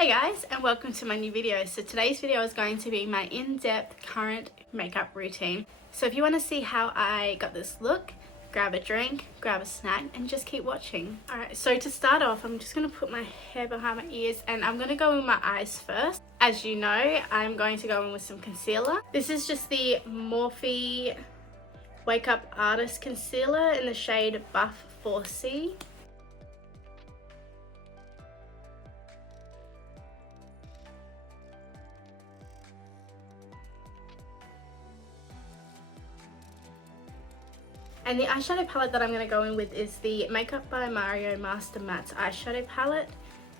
Hey guys, and welcome to my new video. So today's video is going to be my in-depth current makeup routine. So if you want to see how I got this look, grab a drink, grab a snack, and just keep watching. Alright, so to start off, I'm just going to put my hair behind my ears and I'm going to go in my eyes first. As you know, I'm going to go in with some concealer. This is just the Morphe Wake Up Artist Concealer in the shade Buff 4C. And the eyeshadow palette that I'm going to go in with is the Makeup by Mario Master Matte eyeshadow palette,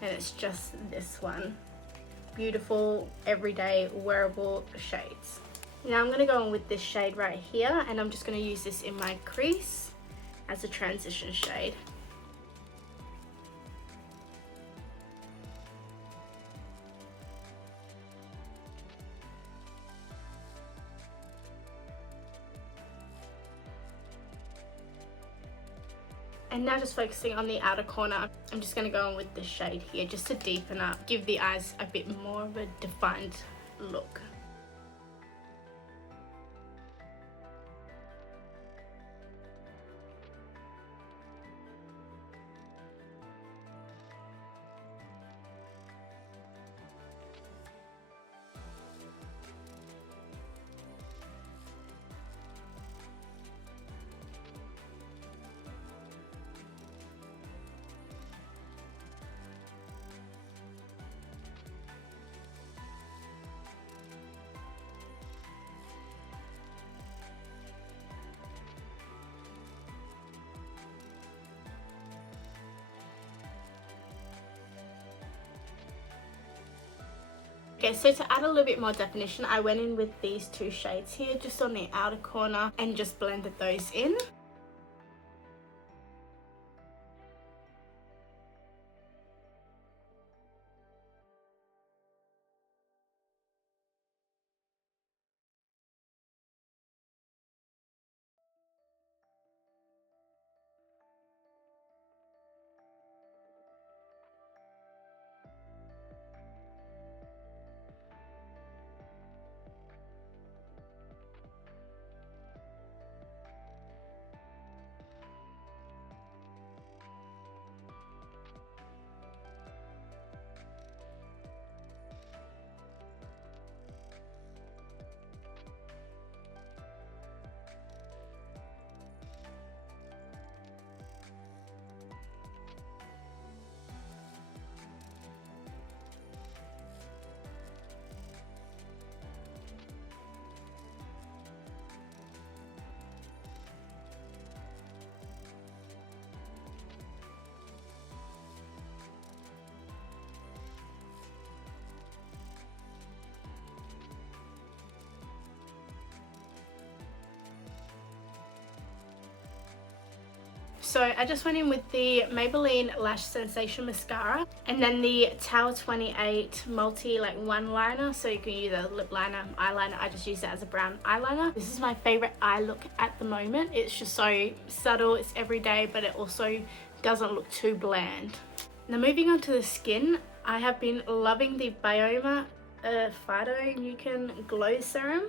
and it's just this one. Beautiful, everyday, wearable shades. Now I'm going to go in with this shade right here, and I'm just going to use this in my crease as a transition shade. And now just focusing on the outer corner, I'm just going to go in with this shade here just to deepen up, give the eyes a bit more of a defined look. Okay, so to add a little bit more definition, I went in with these two shades here just on the outer corner and just blended those in. So I just went in with the Maybelline Lash Sensation Mascara and then the Tower 28 Multi one liner, so you can use a lip liner, eyeliner. I just use it as a brown eyeliner. This is my favorite eye look at the moment. It's just so subtle, it's everyday, but it also doesn't look too bland. Now moving on to the skin, I have been loving the Bioma Phyto Glow Serum.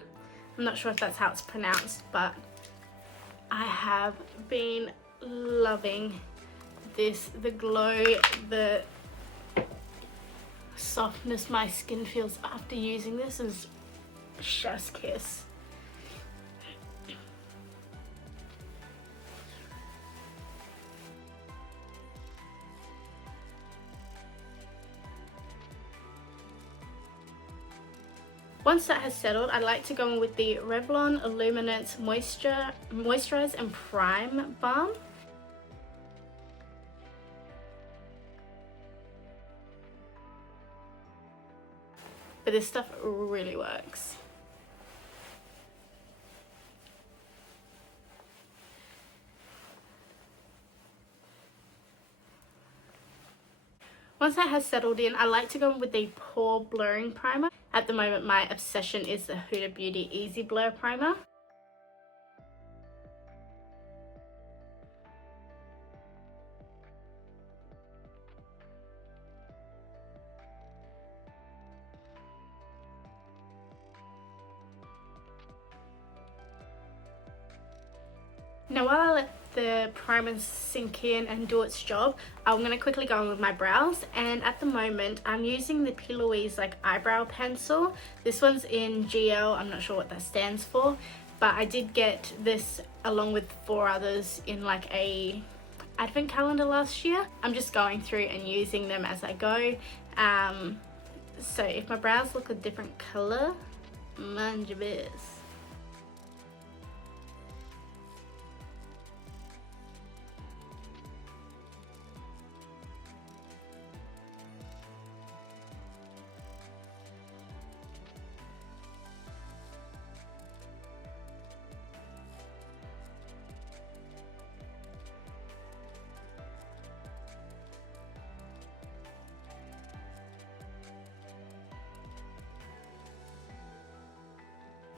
I'm not sure if that's how it's pronounced, but I have been loving this. The glow, the softness my skin feels after using this is chef's kiss. Once that has settled, I like to go in with the Revlon Illuminance Moisturize and Prime Balm. But this stuff really works. Once that has settled in, I like to go in with the Pore Blurring Primer. At the moment, my obsession is the Huda Beauty Easy Blur Primer. Now while I let the primer sink in and do its job, I'm going to quickly go on with my brows, and at the moment I'm using the P. Louise like eyebrow pencil. This one's in GL, I'm not sure what that stands for, but I did get this along with 4 others in like a advent calendar last year. I'm just going through and using them as I go. So if my brows look a different colour, mind your biz.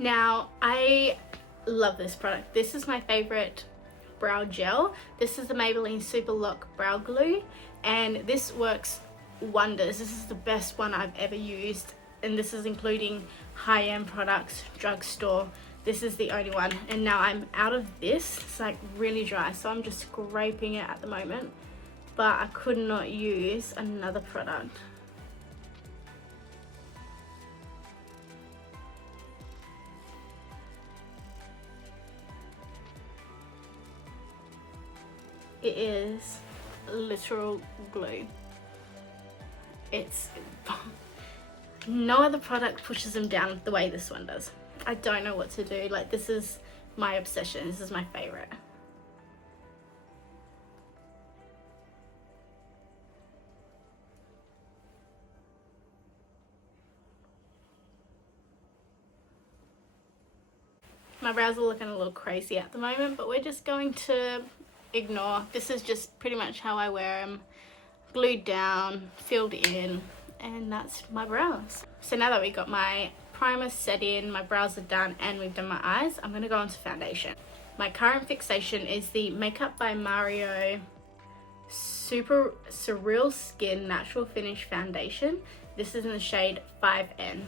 Now, I love this product. This is my favorite brow gel. This is the Maybelline Super Lock Brow Glue, and this works wonders. This is the best one I've ever used, and this is including high-end products, drugstore. This is the only one, and now I'm out of this. It's like really dry, so I'm just scraping it at the moment, but I could not use another product. It is literal glue. It's no other product pushes them down the way this one does. I don't know what to do. Like, this is my obsession. This is my favorite. My brows are looking a little crazy at the moment, but we're just going to ignore. This is just pretty much how I wear them, glued down, filled in, and that's my brows. So now that we got my primer set in, my brows are done, and we've done my eyes, I'm going to go on to foundation. My current fixation is the Makeup by Mario Super Surreal Skin Natural Finish Foundation. This is in the shade 5N.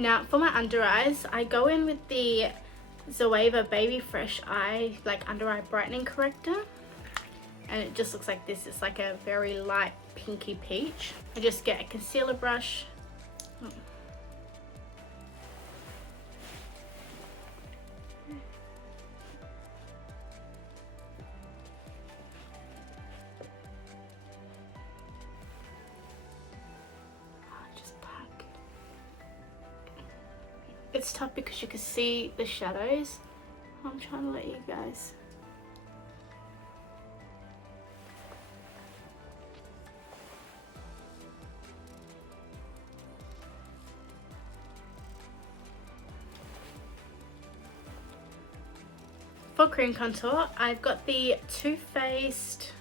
Now for my under eyes, I go in with the Zoeva Baby Fresh Eye like under eye brightening corrector, and it just looks like this. It's like a very light pinky peach. I just get a concealer brush. It's tough because you can see the shadows. I'm trying to let you guys. For cream contour, I've got the Too Faced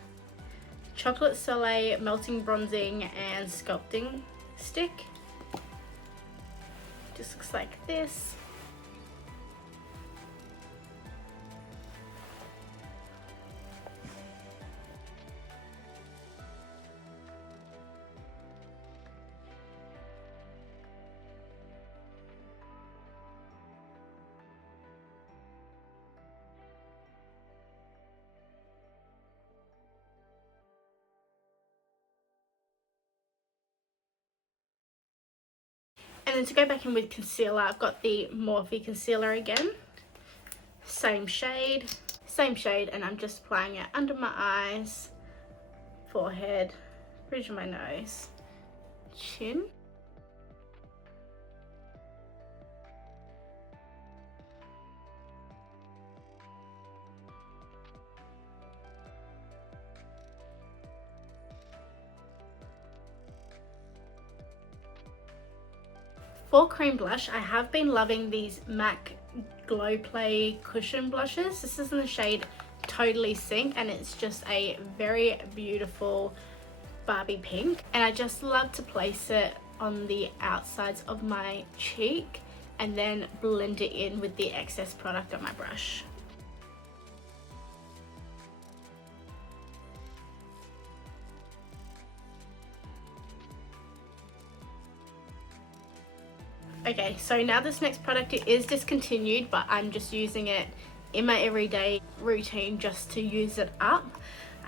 Chocolate Soleil Melting Bronzing and Sculpting Stick. Just looks like this. And then to go back in with concealer, I've got the Morphe concealer again. Same shade, and I'm just applying it under my eyes, forehead, bridge of my nose, chin. For cream blush, I have been loving these MAC Glow Play Cushion blushes. This is in the shade Totally Sync, and it's just a very beautiful Barbie pink, and I just love to place it on the outsides of my cheek and then blend it in with the excess product on my brush. Okay, so now this next product is discontinued, but I'm just using it in my everyday routine just to use it up.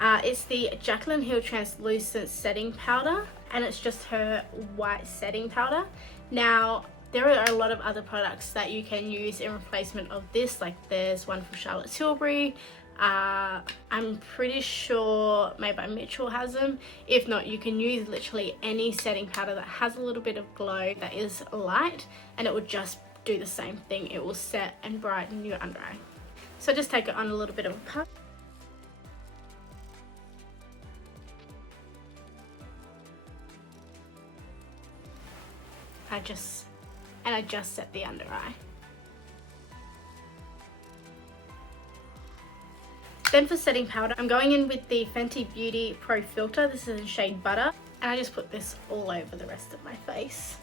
It's the Jaclyn Hill Translucent Setting Powder, and it's just her white setting powder. Now, there are a lot of other products that you can use in replacement of this, like there's one from Charlotte Tilbury. I'm pretty sure Made by Mitchell has them. If not, you can use literally any setting powder that has a little bit of glow that is light, and it will just do the same thing. It will set and brighten your under eye. So just take it on a little bit of a puff. I just set the under eye. Then for setting powder, I'm going in with the Fenty Beauty Pro Filter. This is in shade Butter, and I just put this all over the rest of my face.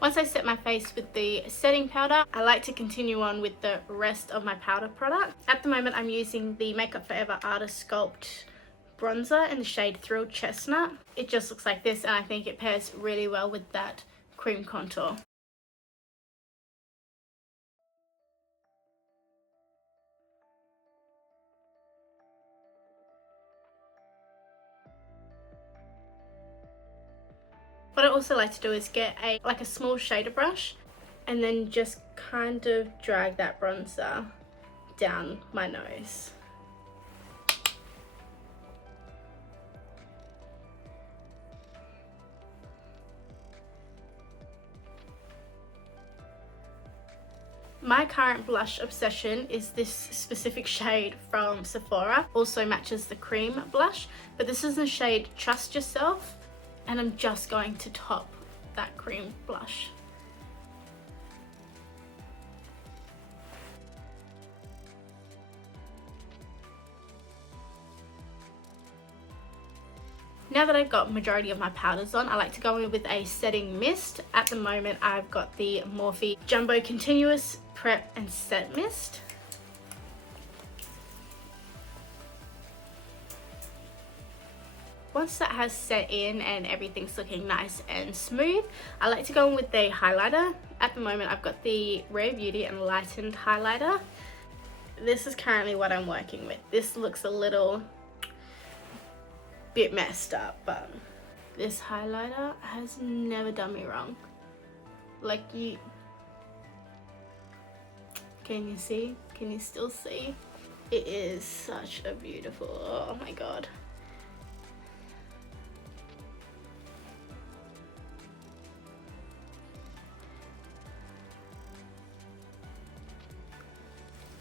Once I set my face with the setting powder, I like to continue on with the rest of my powder product. At the moment, I'm using the Makeup Forever Artist Sculpt bronzer in the shade Thrilled Chestnut. It just looks like this, and I think it pairs really well with that cream contour. What I also like to do is get a small shader brush and then just kind of drag that bronzer down my nose. My current blush obsession is this specific shade from Sephora. Also matches the cream blush, but this is the shade Trust Yourself, and I'm just going to top that cream blush. Now that I've got majority of my powders on, I like to go in with a setting mist. At the moment, I've got the Morphe Jumbo Continuous Prep and Set Mist. Once that has set in and everything's looking nice and smooth, I like to go in with the highlighter. At the moment, I've got the Rare Beauty Enlightened highlighter. This is currently what I'm working with. This looks a little bit messed up, but this highlighter has never done me wrong. Like, can you see? Can you still see? It is such a beautiful, oh my god.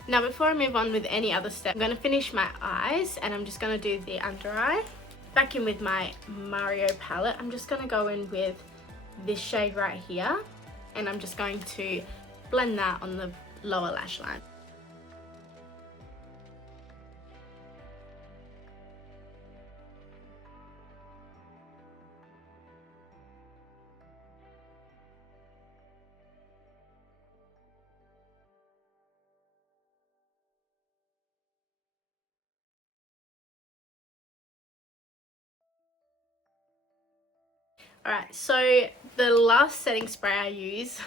Now before I move on with any other step, I'm going to finish my eyes, and I'm just going to do the under eye. Back in with my Mario palette, I'm just going to go in with this shade right here, and I'm just going to blend that on the lower lash line. Alright, so the last setting spray I use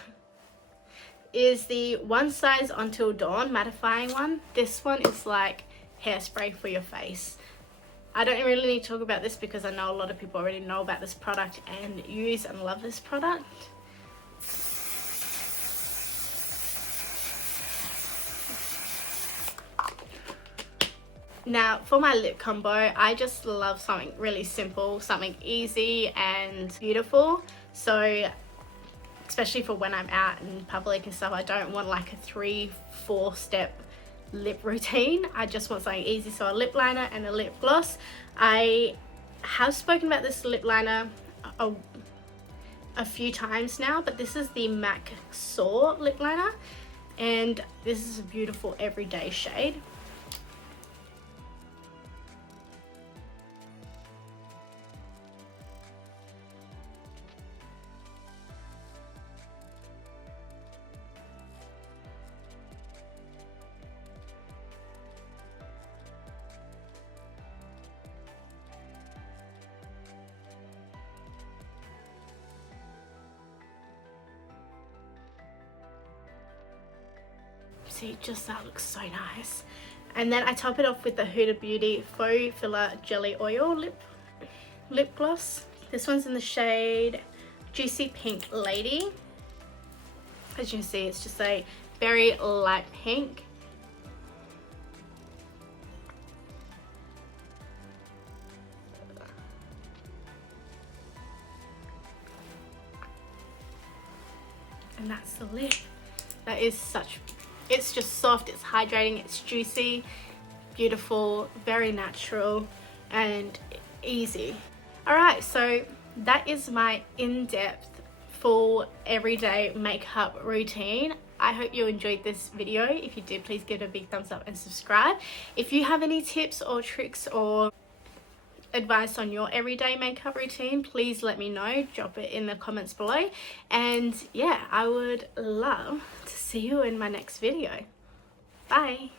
is the One Size Until Dawn mattifying one. This one is like hairspray for your face. I don't really need to talk about this because I know a lot of people already know about this product and use and love this product. Now for my lip combo, I just love something really simple, something easy and beautiful. So especially for when I'm out in public and stuff, I don't want like a 3-4 step lip routine. I just want something easy, so a lip liner and a lip gloss. I have spoken about this lip liner a few times now, but this is the MAC Soar lip liner. and this is a beautiful everyday shade. See, just that looks so nice. And then I top it off with the Huda Beauty Faux Filler Jelly Oil lip gloss. This one's in the shade Juicy Pink Lady. As you can see, it's just a very light pink. And that's the lip. That is such, it's just soft, it's hydrating, it's juicy, beautiful, very natural and easy. Alright, so that is my in-depth full everyday makeup routine. I hope you enjoyed this video. If you did, please give it a big thumbs up and subscribe. If you have any tips or tricks or advice on your everyday makeup routine, please let me know. Drop it in the comments below. And yeah, I would love to see you in my next video. Bye.